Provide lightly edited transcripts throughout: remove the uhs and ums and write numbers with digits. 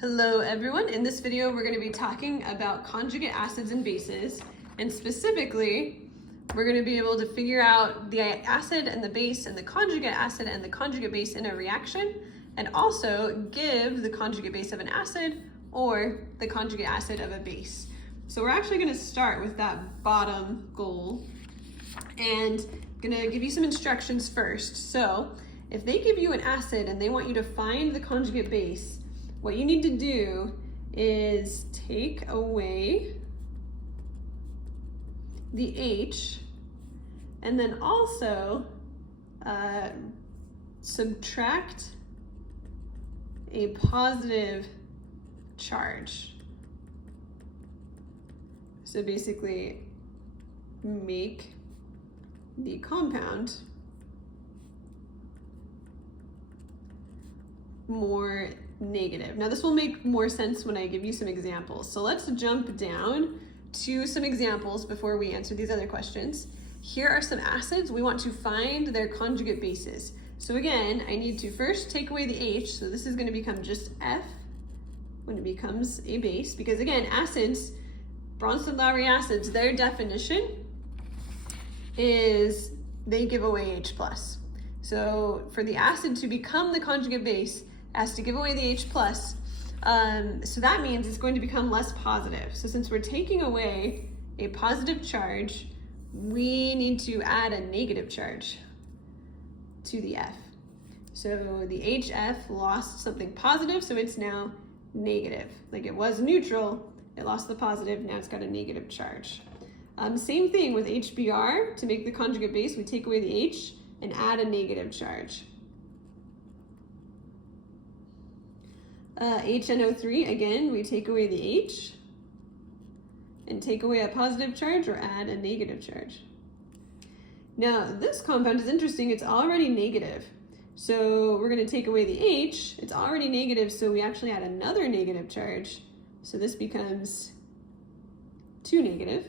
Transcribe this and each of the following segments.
Hello everyone, in this video we're going to be talking about conjugate acids and bases, and specifically we're going to be able to figure out the acid and the base and the conjugate acid and the conjugate base in a reaction, and also give the conjugate base of an acid or the conjugate acid of a base. So we're actually going to start with that bottom goal and going to give you some instructions first. So if they give you an acid and they want you to find the conjugate base, what you need to do is take away the H and then also subtract a positive charge. So basically make the compound more negative. Now this will make more sense when I give you some examples. So let's jump down to some examples before we answer these other questions. Here are some acids. We want to find their conjugate bases. So again, I need to first take away the H. So this is going to become just F when it becomes a base, because again, acids, Bronsted-Lowry acids, their definition is they give away H+. So for the acid to become the conjugate base, has to give away the H+, so that means it's going to become less positive. So since we're taking away a positive charge, we need to add a negative charge to the F. So the HF lost something positive, so it's now negative. Like it was neutral, it lost the positive, now it's got a negative charge. Same thing with HBr. To make the conjugate base, we take away the H and add a negative charge. HNO3, again, we take away the H and take away a positive charge or add a negative charge. Now, this compound is interesting. It's already negative. So we're going to take away the H. It's already negative, so we actually add another negative charge. So this becomes 2 negative.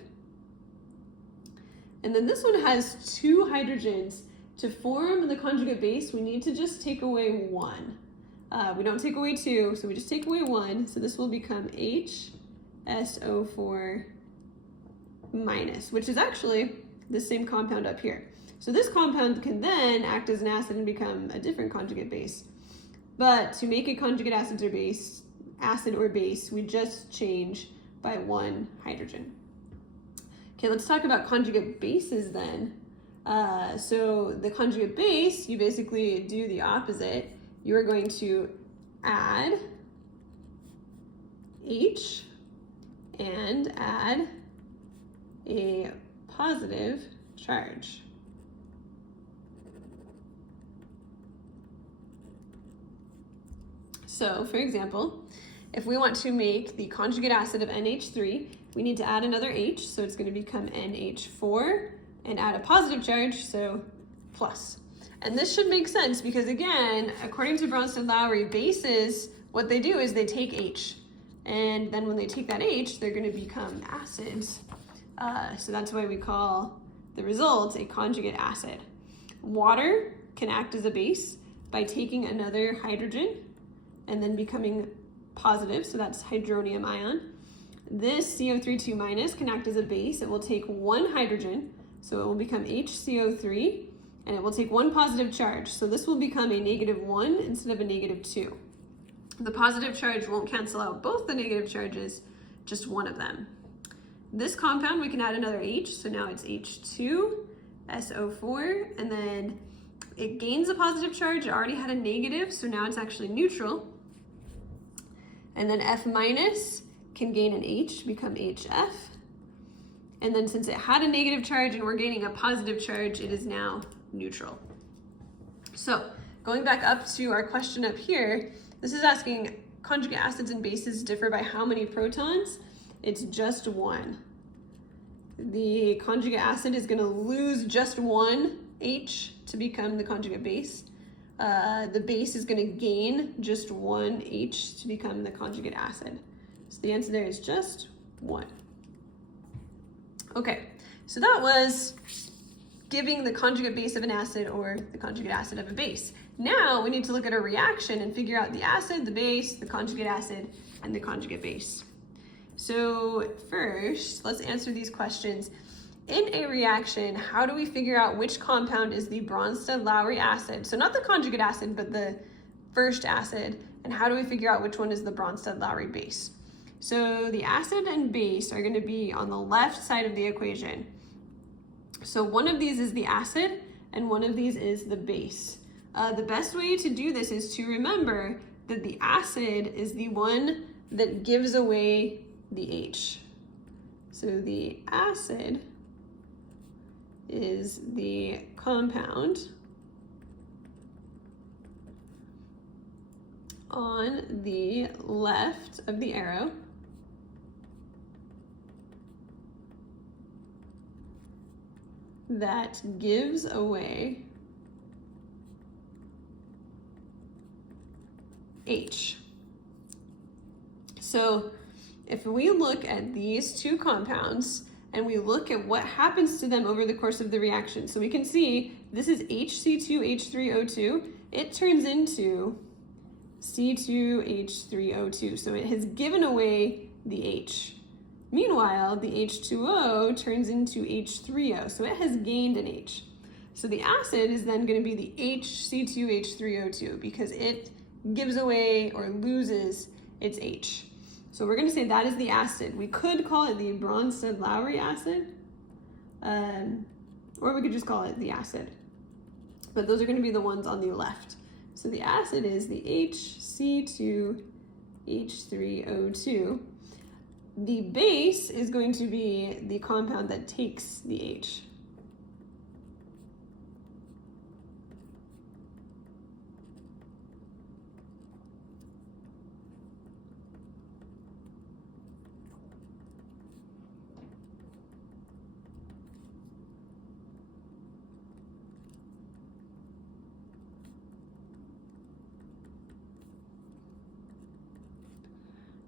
And then this one has 2 hydrogens. To form the conjugate base, we need to just take away 1. We don't take away 2, so we just take away 1. So this will become HSO4 minus, which is actually the same compound up here. So this compound can then act as an acid and become a different conjugate base. But to make a conjugate acid or base, we just change by 1 hydrogen. Okay, let's talk about conjugate bases then. So the conjugate base, you basically do the opposite. You're going to add H and add a positive charge. So, for example, if we want to make the conjugate acid of NH3, we need to add another H, so it's going to become NH4, and add a positive charge, so plus. And this should make sense because, again, according to Bronsted-Lowry, bases, what they do is they take H. And then when they take that H, they're going to become acids. So that's why we call the result a conjugate acid. Water can act as a base by taking another hydrogen and then becoming positive, so that's hydronium ion. This CO3 minus can act as a base. It will take 1 hydrogen, so it will become HCO3. And it will take 1 positive charge. So this will become a -1 instead of a -2. The positive charge won't cancel out both the negative charges, just one of them. This compound, we can add another H, so now it's H2SO4, and then it gains a positive charge. It already had a negative, so now it's actually neutral. And then F minus can gain an H, become HF. And then since it had a negative charge and we're gaining a positive charge, it is now neutral. So going back up to our question up here, this is asking conjugate acids and bases differ by how many protons? It's just 1. The conjugate acid is going to lose just 1 H to become the conjugate base. The base is going to gain just 1 H to become the conjugate acid. So the answer there is just 1. Okay, so that was giving the conjugate base of an acid or the conjugate acid of a base. Now we need to look at a reaction and figure out the acid, the base, the conjugate acid, and the conjugate base. So first, let's answer these questions. In a reaction, how do we figure out which compound is the Bronsted-Lowry acid? So not the conjugate acid, but the first acid. And how do we figure out which one is the Bronsted-Lowry base? So the acid and base are going to be on the left side of the equation. So one of these is the acid and one of these is the base. The best way to do this is to remember that the acid is the one that gives away the H. So the acid is the compound on the left of the arrow that gives away H. So if we look at these two compounds and we look at what happens to them over the course of the reaction, so we can see this is HC2H3O2, it turns into C2H3O2, so it has given away the H. Meanwhile, the H2O turns into H3O, so it has gained an H. So the acid is then going to be the HC2H3O2 because it gives away or loses its H. So we're going to say that is the acid. We could call it the Bronsted-Lowry acid, or we could just call it the acid. But those are going to be the ones on the left. So the acid is the HC2H3O2. The base is going to be the compound that takes the H.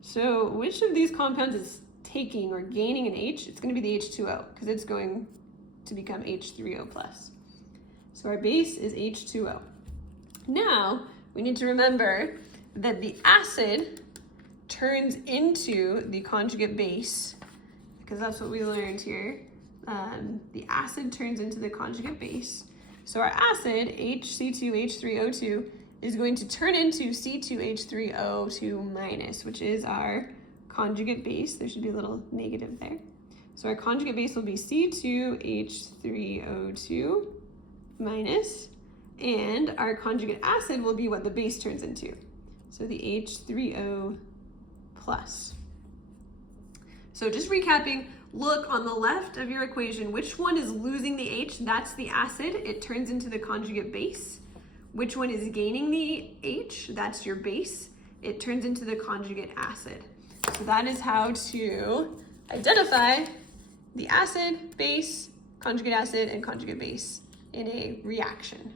So which of these compounds is taking or gaining an H? It's going to be the H2O because it's going to become H3O+. So our base is H2O. Now we need to remember that the acid turns into the conjugate base because that's what we learned here. The acid turns into the conjugate base. So our acid, HC2H3O2, is going to turn into C2H3O2-, which is our conjugate base. There should be a little negative there. So our conjugate base will be C2H3O2-, and our conjugate acid will be what the base turns into. So the H3O+. So just recapping, look on the left of your equation, which one is losing the H? That's the acid. It turns into the conjugate base. Which one is gaining the H? That's your base. It turns into the conjugate acid. So that is how to identify the acid, base, conjugate acid, and conjugate base in a reaction.